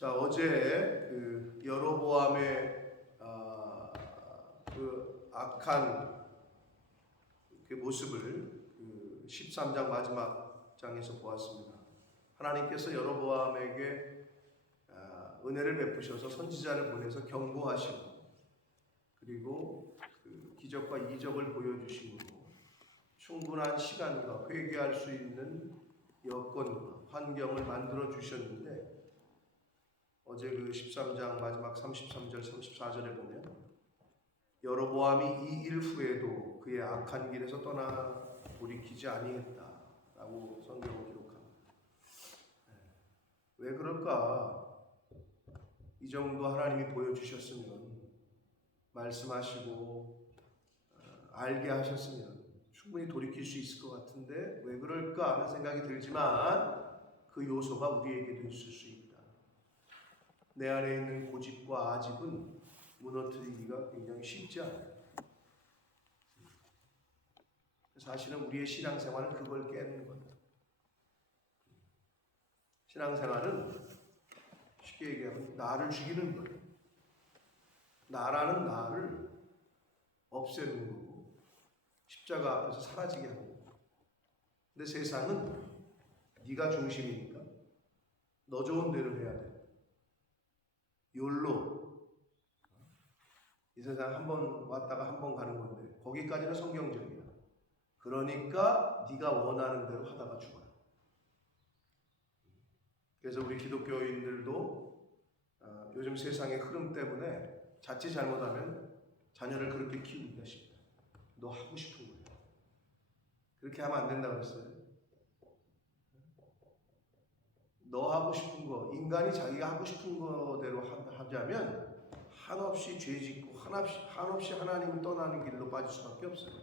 자, 어제 그 여로보암의 그 악한 그 모습을 그 13장 마지막 장에서 보았습니다. 하나님께서 여로보암에게 은혜를 베푸셔서 선지자를 보내서 경고하시고, 그리고 그 기적과 이적을 보여주심으로 충분한 시간과 회개할 수 있는 여건과 환경을 만들어 주셨는데, 어제 그 13장 마지막 33절 34절에 보면 여로보암이 이 일 후에도 그의 악한 길에서 떠나 돌이키지 아니했다라고 성경을 기록합니다. 왜 그럴까? 이 정도 하나님이 보여주셨으면, 말씀하시고 알게 하셨으면 충분히 돌이킬 수 있을 것 같은데 왜 그럴까 하는 생각이 들지만, 그 요소가 우리에게도 있을 수 있다. 내 안에 있는 고집과 아집은 무너뜨리기가 굉장히 쉽지 않아요. 사실은 우리의 신앙생활은 그걸 깨는 거예요. 신앙생활은 쉽게 얘기하면 나를 죽이는 거예요. 나라는 나를 없애는 거고, 십자가 앞에서 사라지게 하는 거예요. 근데 세상은 네가 중심이니까 너 좋은 대로 해야 돼. 욜로. 이 세상 한 번 왔다가 한 번 가는 건데 거기까지는 성경적이야. 그러니까 네가 원하는 대로 하다가 죽어요. 그래서 우리 기독교인들도 요즘 세상의 흐름 때문에 자칫 잘못하면 자녀를 그렇게 키우기가 쉽다. 너 하고 싶은 거예요. 그렇게 하면 안 된다고 그랬어요. 너 하고 싶은 거, 인간이 자기가 하고 싶은 거대로 하자면 한없이 죄짓고 한없이 하나님을 떠나는 길로 빠질 수밖에 없어요.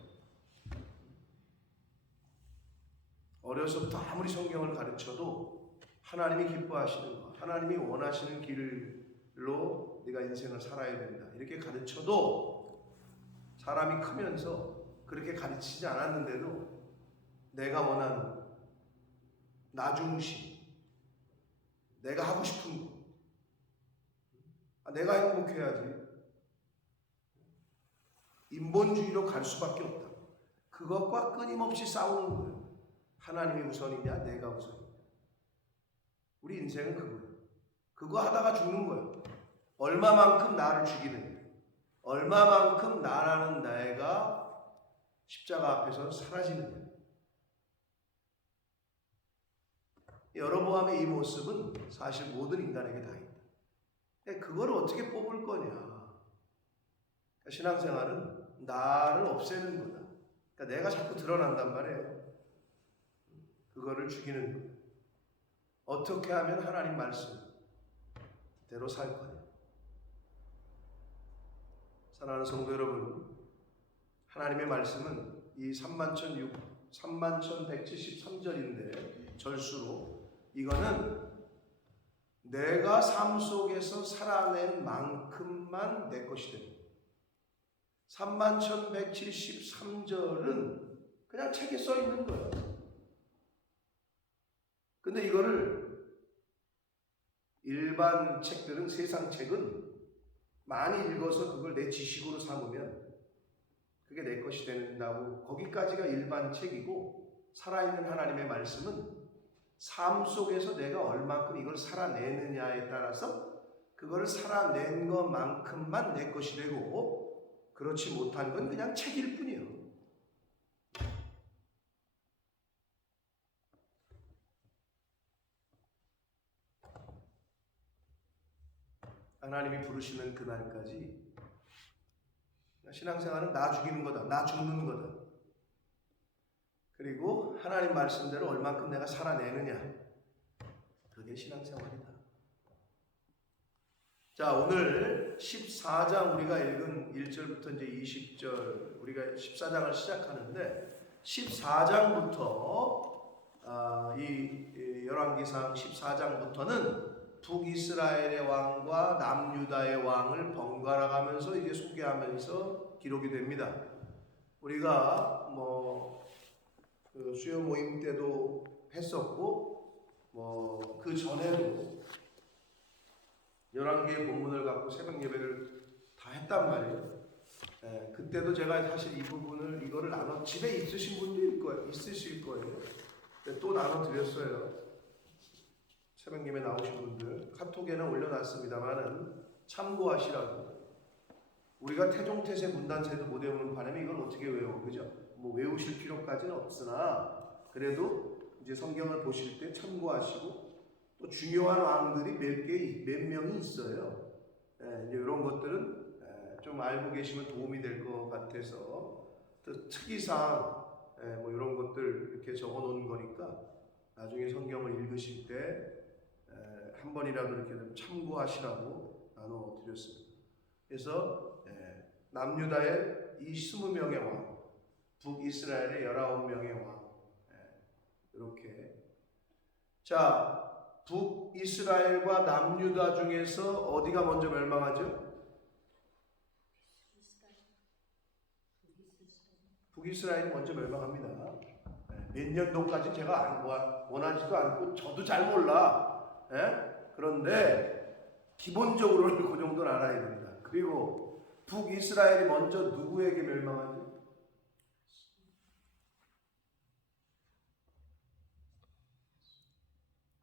어려서부터 아무리 성경을 가르쳐도 하나님이 기뻐하시는 것, 하나님이 원하시는 길로 네가 인생을 살아야 된다, 이렇게 가르쳐도 사람이 크면서 그렇게 가르치지 않았는데도 내가 원하는 나 중심, 내가 하고 싶은 거, 내가 행복해야지, 인본주의로 갈 수밖에 없다. 그것과 끊임없이 싸우는 거예요. 하나님이 우선이냐 내가 우선이냐. 우리 인생은 그거예요. 그거 하다가 죽는 거예요. 얼마만큼 나를 죽이느냐, 얼마만큼 나라는 내가 십자가 앞에서 사라지느냐. 여로보암의 이 모습은 사실 모든 인간에게 다 있다. 그걸 어떻게 뽑을 거냐. 신앙생활은 나를 없애는 거다. 그러니까 내가 자꾸 드러난단 말이에요. 그거를 죽이는 거예요. 어떻게 하면 하나님 말씀대로 살 거냐. 사랑하는 성도 여러분, 하나님의 말씀은 이 3173절인데 절수로, 이거는 내가 삶 속에서 살아낸 만큼만 내 것이 됩니다. 3173절은 그냥 책에 써 있는 거예요. 근데 이거를 일반 책들은, 세상 책은 많이 읽어서 그걸 내 지식으로 삼으면 그게 내 것이 된다고, 거기까지가 일반 책이고, 살아있는 하나님의 말씀은 삶 속에서 내가 얼만큼 이걸 살아내느냐에 따라서 그걸 살아낸 것만큼만 내 것이 되고, 그렇지 못한 건 그냥 책일 뿐이에요. 하나님이 부르시는 그날까지 신앙생활은 나 죽이는 거다, 나 죽는 거다. 그리고 하나님 말씀대로 얼만큼 내가 살아내느냐, 그게 신앙생활이다. 자, 오늘 14장 우리가 읽은 1절부터 이제 20절, 우리가 14장을 시작하는데 14장부터 이 열왕기상 14장부터는 북이스라엘의 왕과 남유다의 왕을 번갈아 가면서 이제 소개하면서 기록이 됩니다. 우리가 그 수요 모임 때도 했었고, 그 전에도 11개의 본문을 갖고 새벽 예배를 다 했단 말이에요. 그때도 제가 사실 이 부분을 이거를 나눠 집에 있으신 분도 있으실 거예요. 또 나눠 드렸어요. 새벽 예배 나오신 분들 카톡에는 올려놨습니다만은 참고하시라고. 우리가 태종태세 문단세도 못 외우는 바람에 이걸 어떻게 외워, 그죠? 뭐 외우실 필요까지는 없으나 그래도 이제 성경을 보실 때 참고하시고, 또 중요한 왕들이 몇 명이 있어요. 이제 이런 것들은 좀 알고 계시면 도움이 될 것 같아서, 또 특이사항 뭐 이런 것들 이렇게 적어 놓은 거니까 나중에 성경을 읽으실 때 한 번이라도 이렇게 좀 참고하시라고 나눠 드렸습니다. 그래서 남유다의 이 20명의 왕, 북이스라엘의 19명의 왕, 이렇게. 자, 북이스라엘과 남유다 중에서 어디가 먼저 멸망하죠? 북이스라엘이 먼저 멸망합니다. 몇 년도까지 제가 원하지도 않고 저도 잘 몰라. 그런데 기본적으로는 그 정도는 알아야 됩니다. 그리고 북이스라엘이 먼저 누구에게 멸망하죠?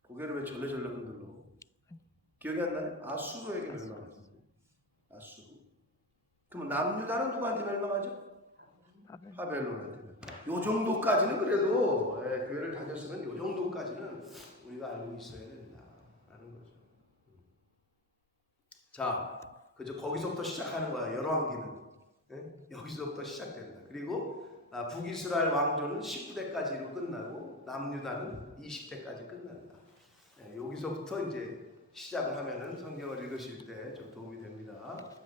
고개를 왜 절레절레 흔들러? 기억이 안 나요? 아수르에게 멸망했어요. 아수르. 그럼 남유다는 누구한테 멸망하죠? 바벨론한테. 요 정도까지는 그래도 교회를 다녔으면 요 정도까지는 우리가 알고 있어야 된다라는 거죠. 자, 그죠? 거기서부터 시작하는 거야. 열왕기는. 여기서부터 시작된다. 그리고 북이스라엘 왕조는 19대까지로 끝나고 남유다는 20대까지 끝난다. 여기서부터 이제 시작을 하면은 성경을 읽으실 때 좀 도움이 됩니다.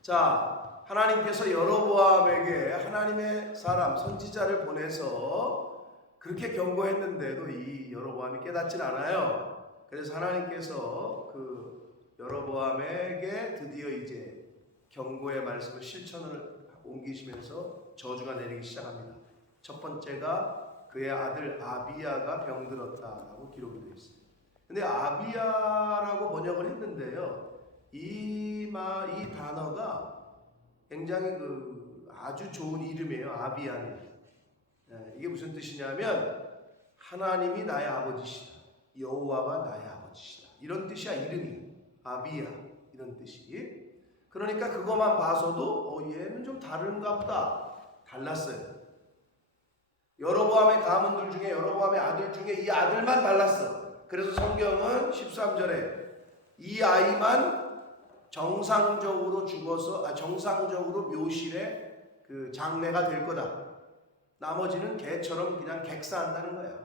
자, 하나님께서 여로보암에게 하나님의 사람 선지자를 보내서 그렇게 경고했는데도 이 여로보암이 깨닫질 않아요. 그래서 하나님께서 그 여로보암에게 드디어 이제 경고의 말씀을 실천을 옮기시면서 저주가 내리기 시작합니다. 첫 번째가 그의 아들 아비야가 병들었다라고 기록이 되어 있어요. 근데 아비야라고 번역을 했는데요, 이 단어가 굉장히 아주 좋은 이름이에요. 아비야는. 이게 무슨 뜻이냐면 하나님이 나의 아버지시다, 여호와가 나의 아버지시다, 이런 뜻이야. 이름이 아비야, 이런 뜻이. 그러니까 그것만 봐서도 얘는 좀 다른가 보다. 달랐어요. 여로보암의 가문들 중에, 여로보암의 아들 중에 이 아들만 달랐어. 그래서 성경은 13절에 이 아이만 정상적으로 죽어서 정상적으로 묘실에 그 장례가 될 거다. 나머지는 개처럼 그냥 객사한다는 거야.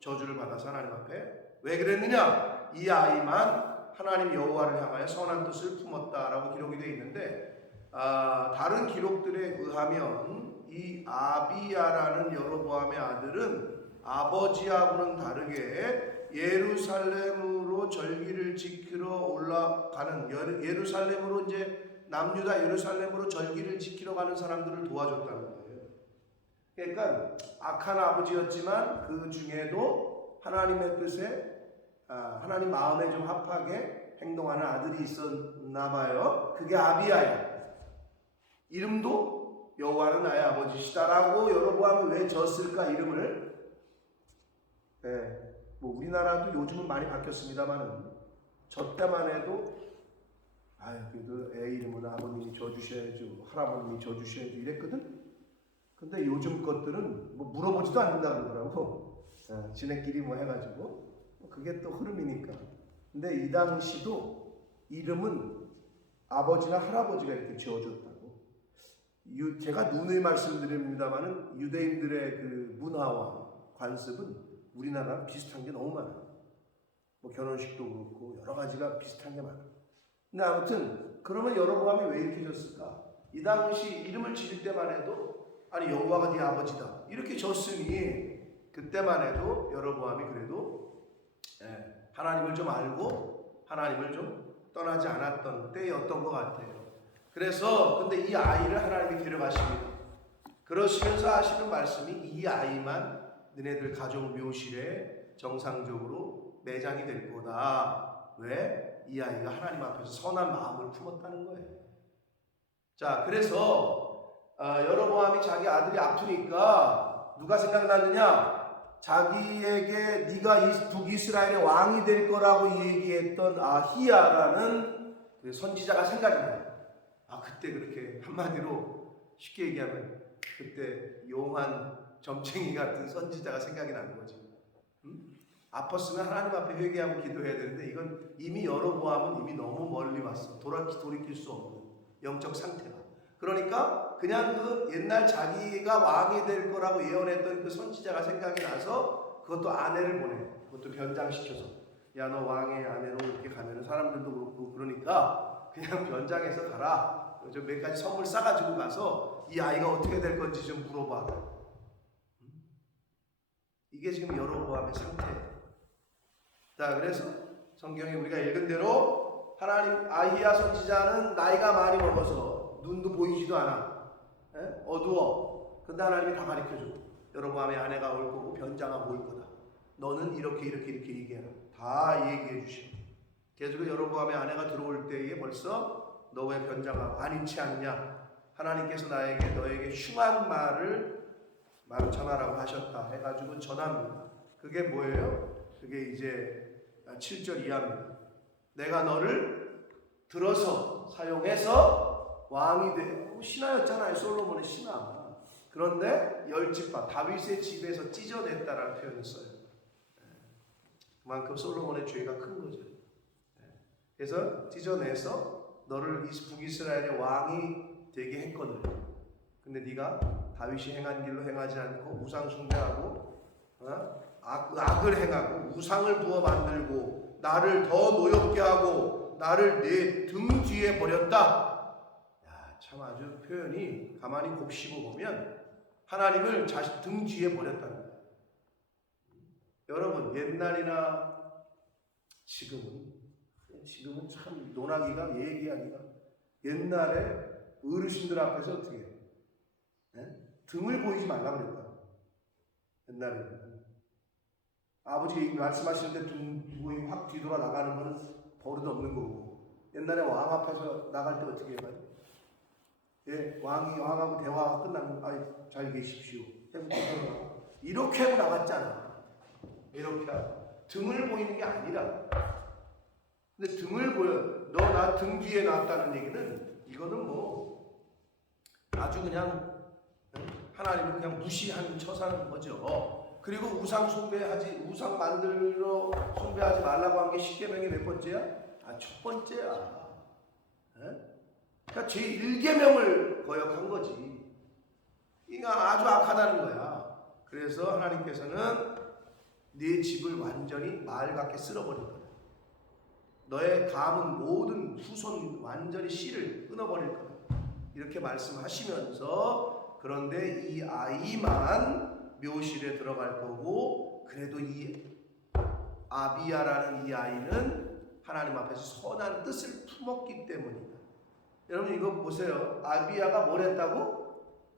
저주를 받아서 하나님 앞에. 왜 그랬느냐? 이 아이만 하나님 여호와를 향하여 선한 뜻을 품었다라고 기록이 되어 있는데, 다른 기록들에 의하면 이 아비야라는 여로보암의 아들은 아버지하고는 다르게 예루살렘으로 절기를 지키러 올라가는, 예루살렘으로 이제 남유다 예루살렘으로 절기를 지키러 가는 사람들을 도와줬다는 거예요. 그러니까 악한 아버지였지만 그 중에도 하나님의 뜻에 하나님 마음에 좀 합하게 행동하는 아들이 있었나 봐요. 그게 아비야예요. 이름도 여호와는 나의 아버지시다라고 여로보암이 왜 졌을까, 이름을? 뭐 우리나라도 요즘은 많이 바뀌었습니다만은 저 때만 해도 그래도 애 이름은 아버님이 줘주셔야죠, 할아버님이 줘주셔야죠 이랬거든. 근데 요즘 것들은 뭐 물어보지도 않는다 그러더라고. 지네끼리 뭐 해가지고. 그게 또 흐름이니까. 근데 이 당시도 이름은 아버지나 할아버지가 이렇게 지어줬다고. 제가 누누이 말씀드립니다만은 유대인들의 그 문화와 관습은 우리나라랑 비슷한 게 너무 많아요. 뭐 결혼식도 그렇고 여러 가지가 비슷한 게 많아요. 근데 아무튼 그러면 여로보암이 왜 이렇게 졌을까? 이 당시 이름을 지을 때만 해도 여호와가 네 아버지다 이렇게 졌으니, 그때만 해도 여로보암이 그래도 하나님을 좀 알고 하나님을 좀 떠나지 않았던 때였던 것 같아요. 그래서 근데 이 아이를 하나님이 데려가십니다. 그러시면서 하시는 말씀이 이 아이만 너네들 가족 묘실에 정상적으로 매장이 될 거다. 왜? 이 아이가 하나님 앞에서 선한 마음을 품었다는 거예요. 자, 그래서 여로보암이 자기 아들이 아프니까 누가 생각났느냐? 자기에게 네가 북이스라엘의 왕이 될 거라고 얘기했던 아히야라는 그 선지자가 생각이 나요. 그때 그렇게 한마디로 쉽게 얘기하면 그때 용한 점쟁이 같은 선지자가 생각이 나는 거지. 아팠으면 하나님 앞에 회개하고 기도해야 되는데 이건 이미 여로보암은 이미 너무 멀리 왔어. 돌이킬 수 없는 영적 상태가. 그러니까 그냥 그 옛날 자기가 왕이 될 거라고 예언했던 그 선지자가 생각이 나서 그것도 아내를 보내. 그것도 변장시켜서 야, 너 왕의 아내로 이렇게 가면은 사람들도 그렇고 그러니까 그냥 변장해서 가라. 몇 가지 선물 싸가지고 가서 이 아이가 어떻게 될 건지 좀 물어봐. 이게 지금 여로보암의 상태예요. 자, 그래서 성경에 우리가 읽은 대로 하나님 아히야 선지자는 나이가 많이 먹어서 눈도 보이지도 않아. 어두워. 근데 하나님이 다 가르쳐줘. 여로보암의 아내가 올 거고 변장하고 올 거다. 너는 이렇게 얘기해라. 다 얘기해 주시고. 그래서 여로보암의 아내가 들어올 때에 벌써 너 왜 변장하고 아니지 않냐? 하나님께서 너에게 흉한 말을 전하라고 하셨다 해가지고 전합니다. 그게 뭐예요? 그게 이제 7절 이하입니다. 내가 너를 들어서 사용해서 왕이 돼. 신하였잖아요. 솔로몬의 신하. 그런데 열집파 다윗의 집에서 찢어냈다라는 표현을 써요. 그만큼 솔로몬의 죄가 큰 거죠. 그래서 찢어내서 너를 북이스라엘의 왕이 되게 했거든. 근데 네가 다윗이 행한 길로 행하지 않고 우상 숭배하고 악을 행하고 우상을 부어 만들고 나를 더 노엽게 하고 나를 내 등 뒤에 버렸다. 야, 참 아주 표현이 가만히 곱씹어 보면 하나님을 자신 등 뒤에 버렸다는 거예요. 여러분 옛날이나 지금은 참 논하기가 얘기하기가 옛날에 어르신들 앞에서 어떻게 해? 등을 보이지 말라 그랬다. 옛날에는 아버지 말씀하시는데 등 보이고 확 뒤돌아 나가는 거는 버릇 없는 거고 옛날에 왕 앞에서 나갈 때 어떻게 해봐요? 왕하고 대화가 끝나면 잘 계십시오. 이렇게 하고 나갔잖아. 이렇게 하고 등을 보이는 게 아니라 근데 등을 보여. 너 나 등 뒤에 놨다는 얘기는 이거는 뭐 아주 그냥 하나님을 그냥 무시하는 처사는 거죠. 그리고 우상 만들어 숭배하지 말라고 한 게 십계명이 몇 번째야? 첫 번째야. 그러니까 제1계명을 거역한 거지. 이거 아주 악하다는 거야. 그래서 하나님께서는 네 집을 완전히 말 같게 쓸어버릴 거야. 너의 가문 모든 후손 완전히 씨를 끊어버릴 거야. 이렇게 말씀하시면서 그런데 이 아이만 묘실에 들어갈 거고 그래도 이 아비야라는 이 아이는 하나님 앞에서 선한 뜻을 품었기 때문이다. 여러분 이거 보세요. 아비야가 뭘 했다고?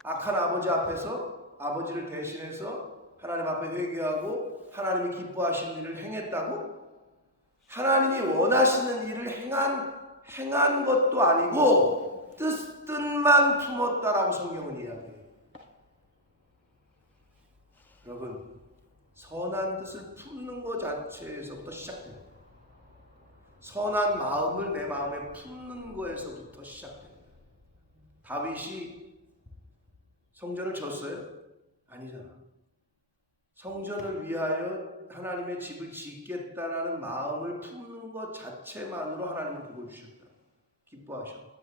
악한 아버지 앞에서 아버지를 대신해서 하나님 앞에 회개하고 하나님이 기뻐하시는 일을 행했다고? 하나님이 원하시는 일을 행한 것도 아니고 뜻만 품었다라고 성경은 이야기해요. 여러분 선한 뜻을 품는 것 자체에서부터 시작돼요. 선한 마음을 내 마음에 품는 거에서부터 시작돼요. 다윗이 성전을 졌어요? 아니잖아. 성전을 위하여 하나님의 집을 짓겠다라는 마음을 품는 것 자체만으로 하나님은 복을 주셨다. 기뻐하셨다.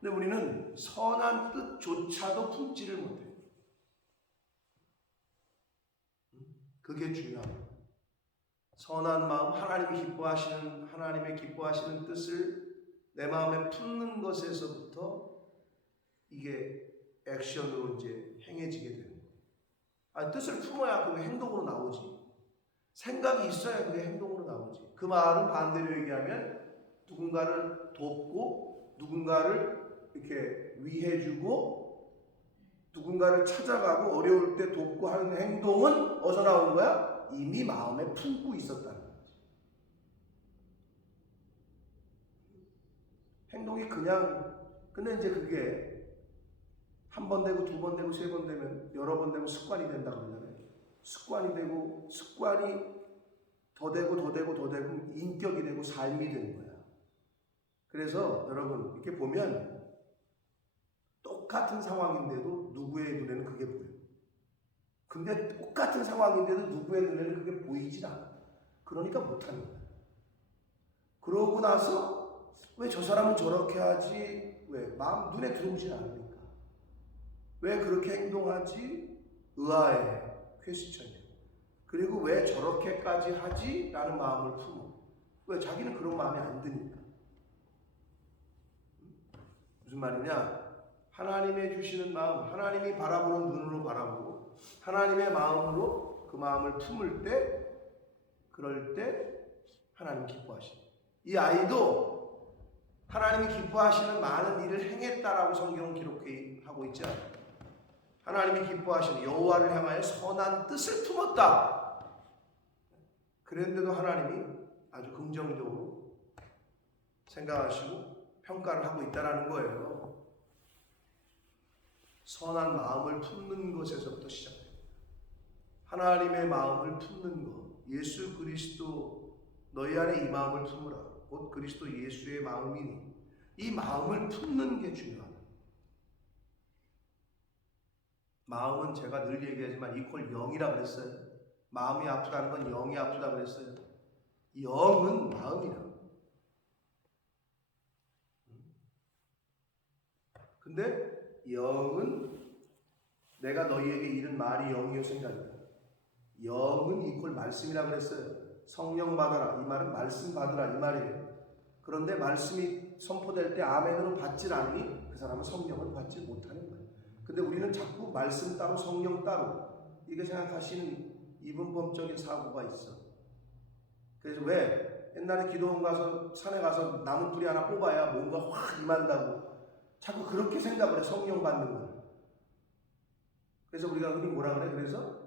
근데 우리는 선한 뜻조차도 품지를 못해요. 그게 중요합니다. 선한 마음, 하나님의 기뻐하시는 뜻을 내 마음에 품는 것에서부터 이게 액션으로 이제 행해지게 되는 거예요. 뜻을 품어야 그게 행동으로 나오지. 생각이 있어야 그게 행동으로 나오지. 그 말은 반대로 얘기하면 누군가를 돕고 누군가를 이렇게 위해주고 누군가를 찾아가고 어려울 때 돕고 하는 행동은 어디서 나온 거야? 이미 마음에 품고 있었다는 거지. 행동이 그냥, 근데 이제 그게 한 번 되고 두 번 되고 세 번 되면, 여러 번 되면 습관이 된다 그러잖아요. 습관이 되고, 습관이 더 되고 더 되고 더 되고 인격이 되고 삶이 되는 거야. 그래서 여러분 이렇게 보면 똑같은 상황인데도 누구의 눈에는 그게 보여. 근데 똑같은 상황인데도 누구의 눈에는 그게 보이질 않아. 그러니까 못하는 거야. 그러고 나서 왜 저 사람은 저렇게 하지? 왜? 마음 눈에 들어오질 않으니까. 왜 그렇게 행동하지? 의아해. 퀘스천이에요. 그리고 왜 저렇게까지 하지? 라는 마음을 품어. 왜? 자기는 그런 마음이 안 드니까. 무슨 말이냐? 하나님의 주시는 마음, 하나님이 바라보는 눈으로 바라보고 하나님의 마음으로 그 마음을 품을 때, 그럴 때 하나님 기뻐하시는. 이 아이도 하나님이 기뻐하시는 많은 일을 행했다라고 성경은 기록하고 있지 않아요. 하나님이 기뻐하시는 여호와를 향하여 선한 뜻을 품었다. 그런데도 하나님이 아주 긍정적으로 생각하시고 평가를 하고 있다는 거예요. 선한 마음을 품는 것에서부터 시작돼요. 하나님의 마음을 품는 것. 예수 그리스도 너희 안에 이 마음을 품으라. 곧 그리스도 예수의 마음이니. 이 마음을 품는 게 중요하다. 마음은 제가 늘 얘기하지만 이퀄 영이라 그랬어요. 마음이 아프다는 건 영이 아프다 그랬어요. 영은 마음이라. 근데 영은 내가 너희에게 이른 말이 영이요 생각이다. 영은 이퀄 말씀이라 그랬어요. 성령 받아라. 이 말은 말씀 받으라 이 말이에요. 그런데 말씀이 선포될 때 아멘으로 받질 않으니 그 사람은 성령을 받지 못하는 거예요. 근데 우리는 자꾸 말씀 따로 성령 따로 이게 생각하시는 이분법적인 사고가 있어. 그래서 왜 옛날에 기도원 가서 산에 가서 나무 뿌리 하나 뽑아야 뭔가 확 임한다고 자꾸 그렇게 생각을 해. 성령 받는 걸. 그래서 우리가 흔히 뭐라 그래? 그래서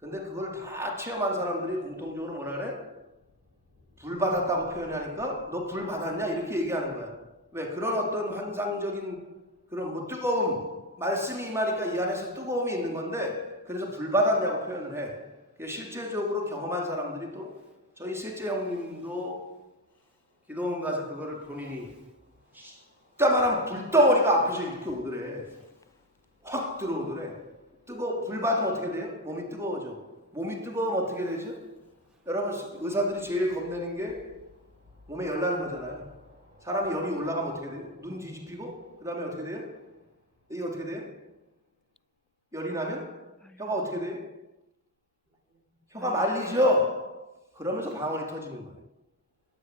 근데 그걸 다 체험한 사람들이 공통적으로 뭐라 그래? 불 받았다고 표현하니까 너 불 받았냐? 이렇게 얘기하는 거야. 왜? 그런 어떤 환상적인 그런 뭐 뜨거움, 말씀이 임하니까 이 안에서 뜨거움이 있는 건데 그래서 불 받았냐고 표현을 해. 실제적으로 경험한 사람들이 또 저희 셋째 형님도 기도원 가서 그거를 본인이 이따만한 불덩어리가 앞에서 이렇게 오더래. 확 들어오더래. 불 받으면 어떻게 돼요? 몸이 뜨거워져. 몸이 뜨거우면 어떻게 되죠? 여러분 의사들이 제일 겁내는 게 몸에 열 나는 거잖아요. 사람이 열이 올라가면 어떻게 돼요? 눈 뒤집히고 그 다음에 어떻게 돼요? 이게 어떻게 돼요? 열이 나면 혀가 어떻게 돼요? 혀가 말리죠. 그러면서 방언이 터지는 거예요.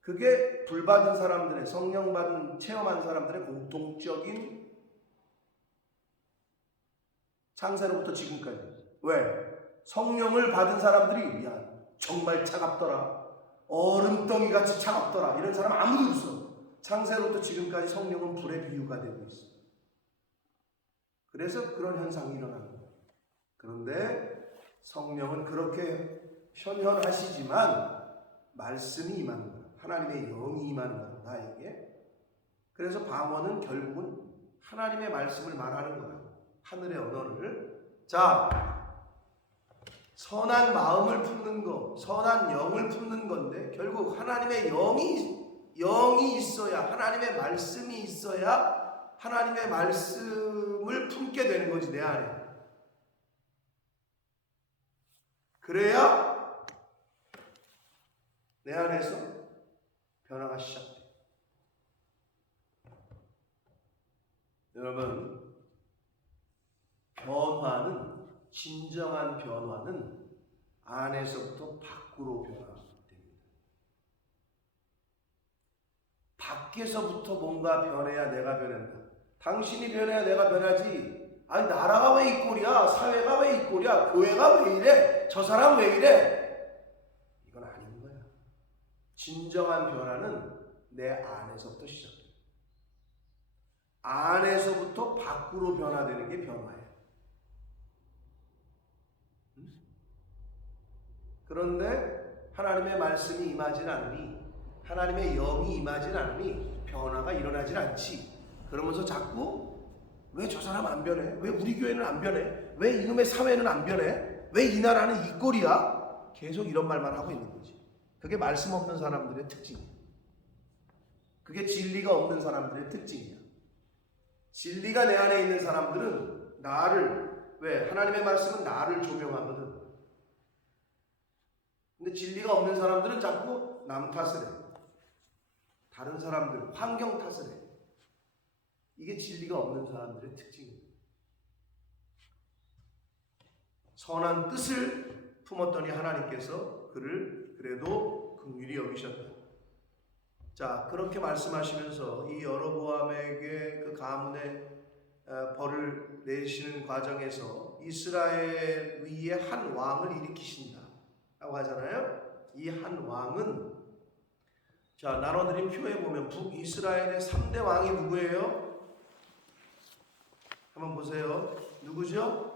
그게 불 받은 사람들의 성령 받은 체험한 사람들의 공통적인 창세로부터 지금까지. 왜? 성령을 받은 사람들이 야 정말 차갑더라. 얼음덩이같이 차갑더라. 이런 사람 아무도 없어. 창세로부터 지금까지 성령은 불의 비유가 되고 있어. 그래서 그런 현상이 일어나는 거예요. 그런데 성령은 그렇게 현현하시지만 말씀이 임하는 거예요. 하나님의 영이 임하는 거예요. 나에게. 그래서 방언은 결국은 하나님의 말씀을 말하는 거예요. 하늘의 언어를. 자, 선한 마음을 품는 거, 선한 영을 품는 건데 결국 하나님의 영이 있어야, 하나님의 말씀이 있어야 하나님의 말씀을 품게 되는 거지, 내 안에. 그래야 내 안에서 변화가 시작돼. 여러분, 변화는, 진정한 변화는 안에서부터 밖으로 변화됩니다. 밖에서부터 뭔가 변해야 내가 변한다. 당신이 변해야 내가 변하지. 아니 나라가 왜 이 꼴이야? 사회가 왜 이 꼴이야? 교회가 왜 이래? 저 사람 왜 이래? 이건 아닌 거야. 진정한 변화는 내 안에서부터 시작돼요. 안에서부터 밖으로 변화되는 게 변화예요. 그런데 하나님의 말씀이 임하진 않으니, 하나님의 영이 임하진 않으니 변화가 일어나질 않지. 그러면서 자꾸 왜 저 사람 안 변해? 왜 우리 교회는 안 변해? 왜 이놈의 사회는 안 변해? 왜 이 나라는 이 꼴이야? 계속 이런 말만 하고 있는 거지. 그게 말씀 없는 사람들의 특징이야. 그게 진리가 없는 사람들의 특징이야. 진리가 내 안에 있는 사람들은 나를, 왜? 하나님의 말씀은 나를 조명하거든. 근데 진리가 없는 사람들은 자꾸 남 탓을 해. 다른 사람들, 환경 탓을 해. 이게 진리가 없는 사람들의 특징입니다. 선한 뜻을 품었더니 하나님께서 그를 그래도 긍휼히 여기셨다. 자, 그렇게 말씀하시면서 이 여로보암에게 그 가문의 벌을 내시는 과정에서 이스라엘 위에 한 왕을 일으키신다 라고 하잖아요. 이 한 왕은, 자, 나눠드린 표에 보면 북이스라엘의 3대 왕이 누구예요? 한번 보세요. 누구죠?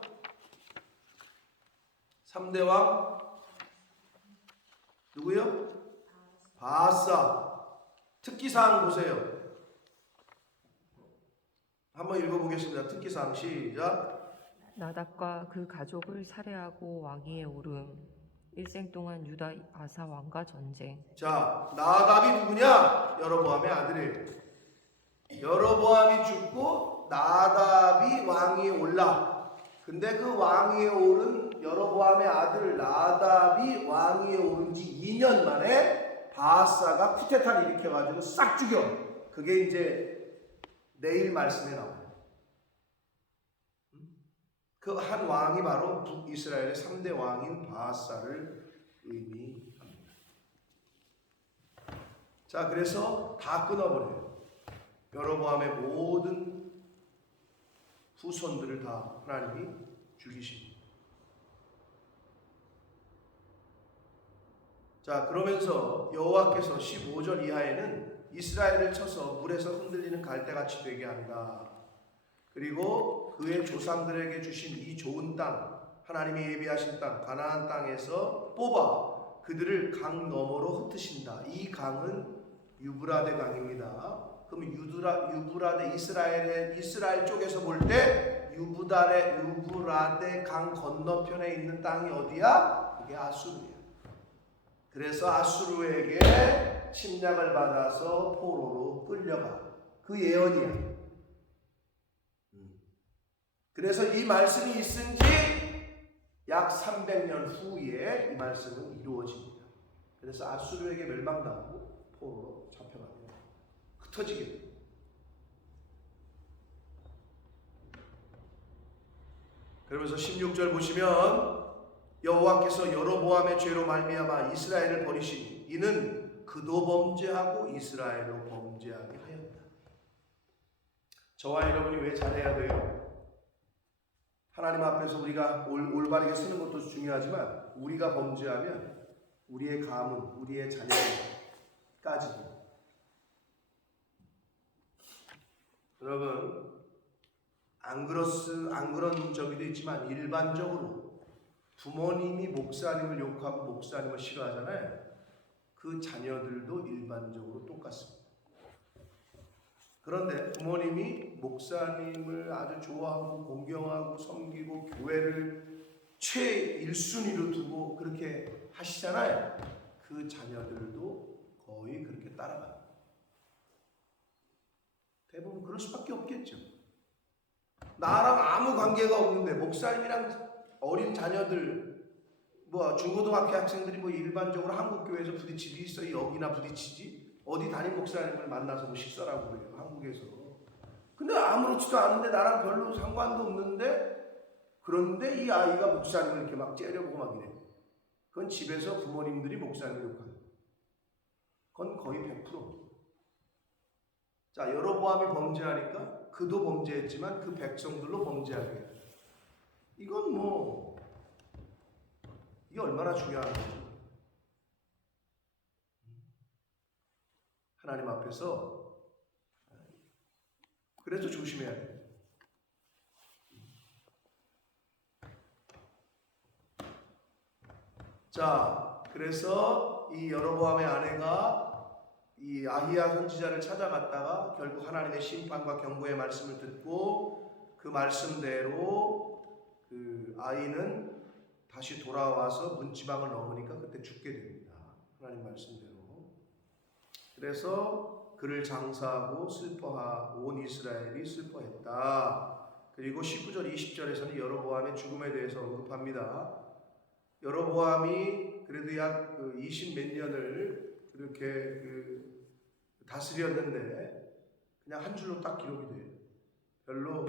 3대 왕 누구요? 바사. 특기사항 보세요. 한번 읽어보겠습니다. 특기사항 시작. 나답과 그 가족을 살해하고 왕위에 오름. 일생 동안 유다 아사 왕과 전쟁. 자, 나답이 누구냐? 여로보암의 아들이에요. 여로보암이 죽고 나답이 왕위에 올라. 근데 그 왕위에 오른 여로보암의 아들 나답이 왕위에 오른 지 2년 만에 바사가 쿠데타를 일으켜가지고 싹 죽여. 그게 이제 내일 말씀에 나와요. 그 한 왕이 바로 북이스라엘의 3대 왕인 바사를 의미합니다. 자, 그래서 다 끊어버려요. 여로보암의 모든 후손들을 다 하나님이 죽이십니다. 자, 그러면서 여호와께서 15절 이하에는 이스라엘을 쳐서 물에서 흔들리는 갈대같이 되게 한다. 그리고 그의 조상들에게 주신 이 좋은 땅, 하나님이 예비하신 땅, 가나안 땅에서 뽑아 그들을 강 너머로 흩으신다. 이 강은 유브라데 강입니다. 그럼 유브라데 이스라엘 쪽에서 볼 때 유브라데 강 건너편에 있는 땅이 어디야? 그게 아수르야. 그래서 아수르에게 침략을 받아서 포로로 끌려가. 그 예언이야. 그래서 이 말씀이 있은 지 약 300년 후에 이 말씀은 이루어집니다. 그래서 아수르에게 멸망당하고 포로로 잡혀가요. 흩어지게 돼요. 그러면서 16절 보시면 여호와께서 여로보암의 죄로 말미암아 이스라엘을 버리시니 이는 그도 범죄하고 이스라엘로 범죄하게 하였다. 저와 여러분이 왜 잘해야 돼요? 하나님 앞에서 우리가 올바르게 서는 것도 중요하지만 우리가 범죄하면 우리의 가문, 우리의 자녀까지도. 여러분, 안 그런 적도 있지만 일반적으로 부모님이 목사님을 욕하고 목사님을 싫어하잖아요. 그 자녀들도 일반적으로 똑같습니다. 그런데 부모님이 목사님을 아주 좋아하고 공경하고 섬기고 교회를 최1순위로 두고 그렇게 하시잖아요. 그 자녀들도 거의 그렇게 따라가요. 대부분 그럴 수밖에 없겠죠. 나랑 아무 관계가 없는데 목사님이랑 어린 자녀들, 중고등학교 학생들이 일반적으로 한국교회에서 부딪힐 일이 있어요. 여기나 부딪히지. 어디 담임 목사님을 만나서 식사라고 그래요. 한국에서. 근데 아무렇지도 않은데 나랑 별로 상관도 없는데, 그런데 이 아이가 목사님을 이렇게 막 째려보고 막 이래. 그건 집에서 부모님들이 목사님을 욕하는. 그건 거의 100%. 자, 여로보암이 범죄하니까 그도 범죄했지만 그 백성들로 범죄하게 해요. 이건 이게 얼마나 중요한 거죠. 하나님 앞에서 그래서 조심해야 돼요. 자, 그래서 이 여로보암의 아내가 이 아히야 선지자를 찾아갔다가 결국 하나님의 심판과 경고의 말씀을 듣고 그 말씀대로 그 아이는 다시 돌아와서 문지방을 넘으니까 그때 죽게 됩니다. 하나님 말씀대로. 그래서 그를 장사하고 온 이스라엘이 슬퍼했다. 그리고 19절 20절에서는 여로보암의 죽음에 대해서 언급합니다. 여로보암이 그래도 약 20몇 년을 그렇게 다스렸는데 그냥 한 줄로 딱 기록이 돼요. 별로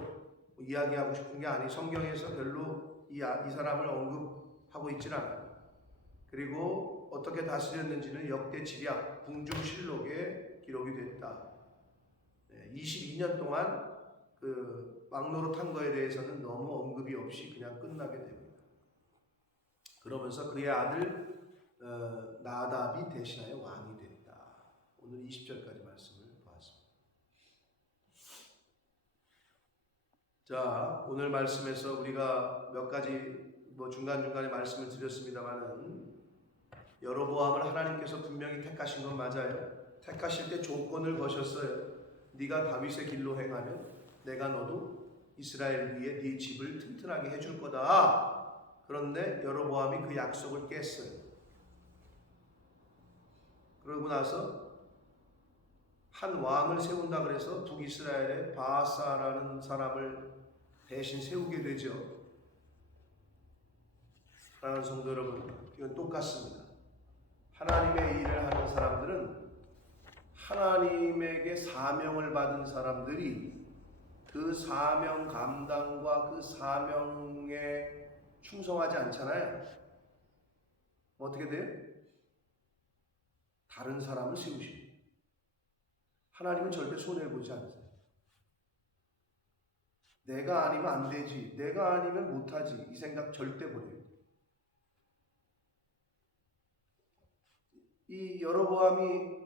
이야기하고 싶은 게 아니, 성경에서 별로 이 사람을 언급하고 있질 않아요. 그리고 어떻게 다스렸는지는 역대 지략 궁중실록에 기록이 됐다. 22년 동안 그 왕노릇한 거에 대해서는 너무 언급이 없이 그냥 끝나게 됩니다. 그러면서 그의 아들 나답이 대신하여 왕이 됐다. 오늘 20절까지 말씀을 보았습니다. 자, 오늘 말씀에서 우리가 몇 가지 중간중간에 말씀을 드렸습니다만은 여로보암을 하나님께서 분명히 택하신 건 맞아요. 택하실 때 조건을 거셨어요. 네가 다윗의 길로 행하면 내가 너도 이스라엘 위에 네 집을 튼튼하게 해줄 거다. 그런데 여로보암이 그 약속을 깼어요. 그러고 나서 한 왕을 세운다 그래서 북이스라엘에 바아사라는 사람을 대신 세우게 되죠. 사랑하는 성도 여러분, 이건 똑같습니다. 하나님의 일을 하는 사람들은 하나님에게 사명을 받은 사람들이 그 사명 감당과 그 사명에 충성하지 않잖아요. 어떻게 돼요? 다른 사람을 세우십니다. 하나님은 절대 손해를 보지 않으세요. 내가 아니면 안 되지, 내가 아니면 못하지, 이 생각 절대 버려요. 이 여로보암이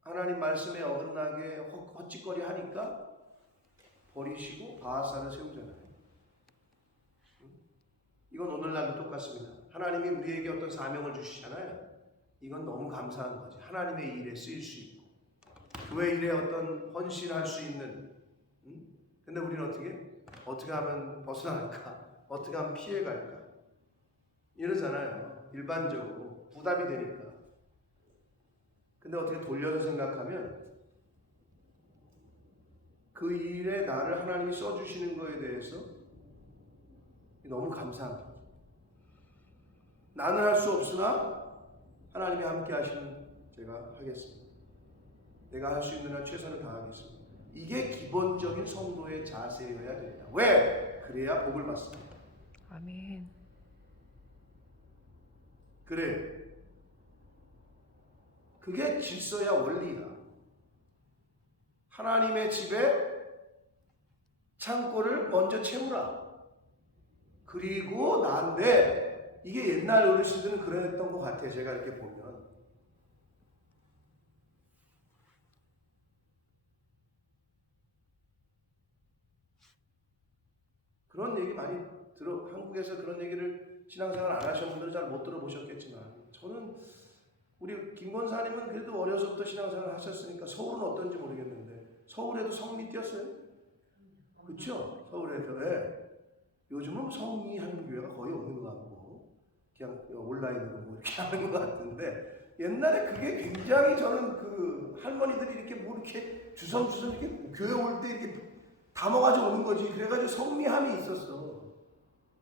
하나님 말씀에 어긋나게 헛짓거리 하니까 버리시고 바아사를 세우잖아요. 이건 오늘날도 똑같습니다. 하나님이 우리에게 어떤 사명을 주시잖아요. 이건 너무 감사한 거지. 하나님의 일에 쓰일 수 있고 교회 일에 어떤 헌신할 수 있는. 근데 우리는 어떻게 하면 벗어날까? 어떻게 하면 피해갈까? 이러잖아요. 일반적으로 부담이 되니까. 근데 어떻게 돌려서 생각하면 그 일에 나를 하나님이 써주시는 거에 대해서 너무 감사한 거죠. 나는 할 수 없으나 하나님이 함께 하시면 제가 하겠습니다. 내가 할 수 있는 한 최선을 다하겠습니다. 이게 기본적인 성도의 자세여야 됩니다. 왜? 그래야 복을 받습니다. 아멘. 그래. 그게 질서야 원리야. 하나님의 집에 창고를 먼저 채우라. 그리고 나인데 이게 옛날 어르신들은 그랬던 것 같아요. 제가 이렇게 보면. 그런 얘기 많이 한국에서 그런 얘기를 신앙생활 안 하신 분들은 잘 못 들어보셨겠지만 저는 우리 김 권사님은 그래도 어려서부터 신앙생활 하셨으니까 서울은 어떤지 모르겠는데 서울에도 성리 뛰었어요? 그렇죠? 서울에도. 네. 요즘은 성리 하는 교회가 거의 없는 것 같고 그냥 온라인으로 이렇게 하는 것 같은데 옛날에 그게 굉장히 저는 그 할머니들이 이렇게 이렇게 주섬주섬 이렇게 교회 올 때 이렇게 담아가지고 오는 거지. 그래가지고 성리함이 있었어.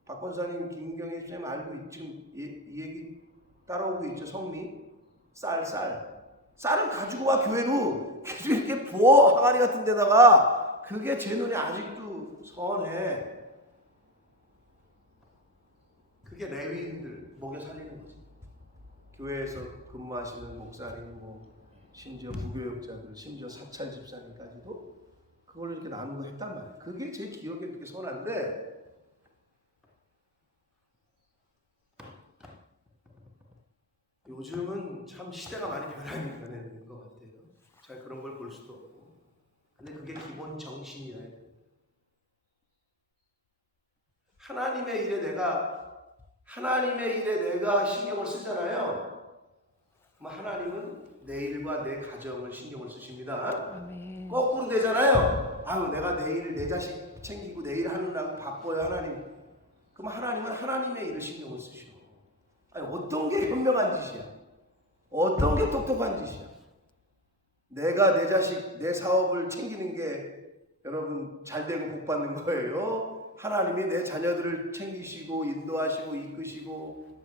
박 권사님, 김경희 쌤 알고 지금 이 얘기 따라오고 있죠. 성리. 쌀을 가지고 와 교회로 이렇게 부어 항아리 같은 데다가. 그게 제 눈에 아직도 선해. 그게 레위인들 먹여 살리는 거지. 교회에서 근무하시는 목사님, 심지어 부교역자들, 심지어 사찰 집사님까지도 그걸로 이렇게 나누고 했단 말이에요. 그게 제 기억에 그렇게 선한데 요즘은 참 시대가 많이 변했는 것 같아요. 잘 그런 걸 볼 수도 없고. 근데 그게 기본 정신이야. 하나님의 일에 내가 신경을 쓰잖아요. 그럼 하나님은 내 일과 내 가정을 신경을 쓰십니다. 아멘. 거꾸로 되잖아요. 아유, 내가 내일 내 자식 챙기고 내일 하느라고 바빠요, 하나님. 그럼 하나님은 하나님의 일을 신경을 쓰셔. 아니, 어떤 게 현명한 짓이야? 어떤 게 똑똑한 짓이야? 내가 내 자식, 내 사업을 챙기는 게 여러분 잘 되고 복 받는 거예요? 하나님이 내 자녀들을 챙기시고 인도하시고 이끄시고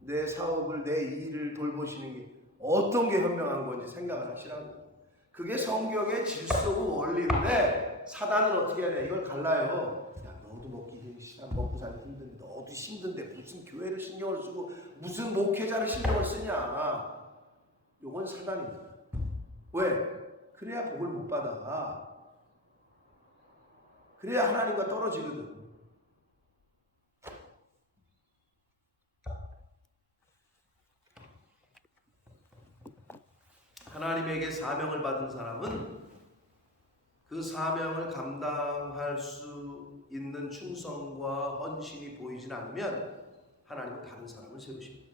내 사업을, 내 일을 돌보시는 게 어떤 게 현명한 건지 생각을 하시라고. 그게 성경의 질서고 원리인데 사단은 어떻게 해야 돼? 이걸 갈라요. 야, 너도 먹고 살기 힘든데, 너도 힘든데 무슨 교회를 신경을 쓰고 무슨 목회자를 신경을 쓰냐? 요건 사단입니다. 왜? 그래야 복을 못 받아. 그래야 하나님과 떨어지거든. 하나님에게 사명을 받은 사람은 그 사명을 감당할 수 있는 충성과 헌신이 보이진 않으면 하나님은 다른 사람을 세우십니다.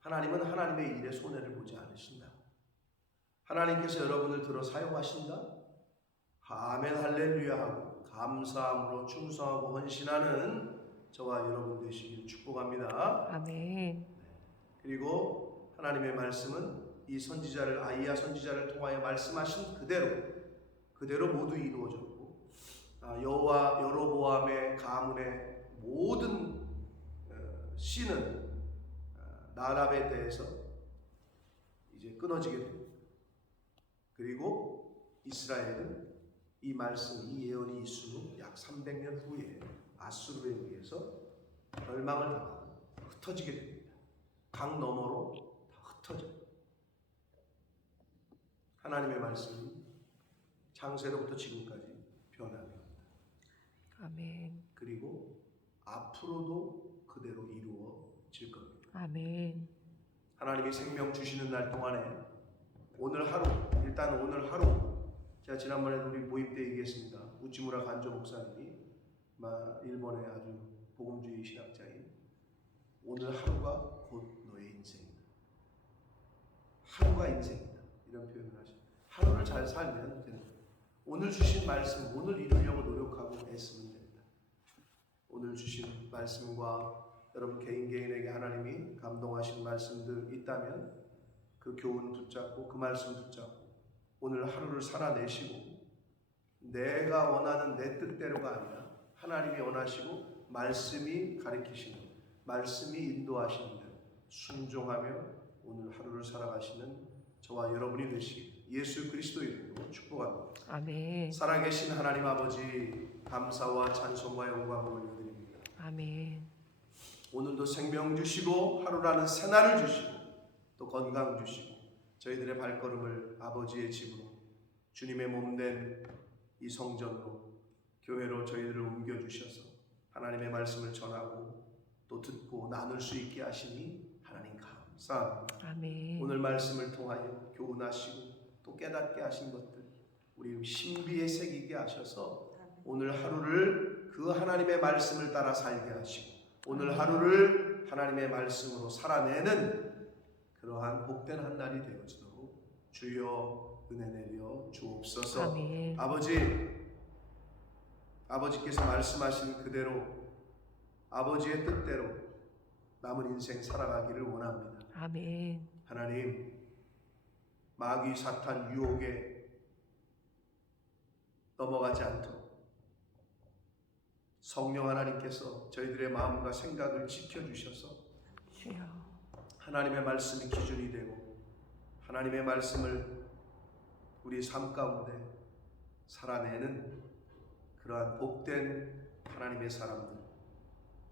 하나님은 하나님의 일에 손해를 보지 않으신다. 하나님께서 여러분을 들어 사용하신다. 아멘 할렐루야 하고 감사함으로 충성하고 헌신하는 저와 여러분 되시기를 축복합니다. 아멘. 그리고 하나님의 말씀은 이 선지자를, 아이야 선지자를 통하여 말씀하신 그대로 모두 이루어졌고, 여로보암의 가문의 모든 씨는 나답에 대해서 이제 끊어지게 됩니다. 그리고 이스라엘은 이 말씀, 이 예언이 있은 후 약 300년 후에 아수르에 의해서 멸망을 당하고 흩어지게 됩니다. 강 너머로 다 흩어져요. 하나님의 말씀이 창세로부터 지금까지 변함이 없다. 아멘. 그리고 앞으로도 그대로 이루어질 겁니다. 아멘. 하나님이 생명 주시는 날 동안에 오늘 하루 제가 지난번에 우리 모임 때 얘기했습니다. 우치무라 간조 목사님이 일본의 아주 복음주의 신학자인 오늘 하루가 곧 너의 인생이다. 하루가 인생이다. 이런 표현을 하시죠. 하루를 잘 살면 되는 거예요. 오늘 주신 말씀, 오늘 이루려고 노력하고 애쓰면 됩니다. 오늘 주신 말씀과 여러분 개인에게 하나님이 감동하신 말씀들 있다면 그 교훈 붙잡고 그 말씀 붙잡고 오늘 하루를 살아내시고 내가 원하는 내 뜻대로가 아니라 하나님이 원하시고 말씀이 가르치시는, 말씀이 인도하시는 대로 순종하며 오늘 하루를 살아가시는 저와 여러분이 되시길 예수 그리스도 이름으로 축복합니다. 아멘. 살아계신 하나님 아버지, 감사와 찬송과 영광을 올려드립니다. 아멘. 오늘도 생명 주시고 하루라는 새날을 주시고 또 건강 주시고 저희들의 발걸음을 아버지의 집으로, 주님의 몸된 이 성전으로, 교회로 저희들을 옮겨주셔서 하나님의 말씀을 전하고 또 듣고 나눌 수 있게 하시니 하나님 감사합니다. 아멘. 오늘 말씀을 통하여 교훈하시고 또 깨닫게 하신 것들 우리 신비에 새기게 하셔서 오늘 하루를 그 하나님의 말씀을 따라 살게 하시고 오늘 하루를 하나님의 말씀으로 살아내는 그러한 복된 한 날이 되어지도록 주여 은혜 내려 주옵소서. 아멘. 아버지께서 말씀하신 그대로 아버지의 뜻대로 남은 인생 살아가기를 원합니다. 아멘. 하나님, 마귀 사탄 유혹에 넘어가지 않도록 성령 하나님께서 저희들의 마음과 생각을 지켜주셔서 주여. 하나님의 말씀이 기준이 되고 하나님의 말씀을 우리 삶 가운데 살아내는 그러한 복된 하나님의 사람들,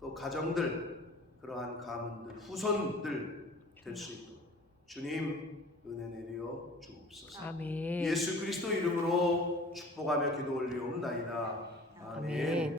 또 가정들, 그러한 가문들, 후손들 될 수 있도록 주님 은혜 내려 주옵소서. 아멘. 예수 그리스도 이름으로 축복하며 기도 올리옵나이다. 아멘. 아멘.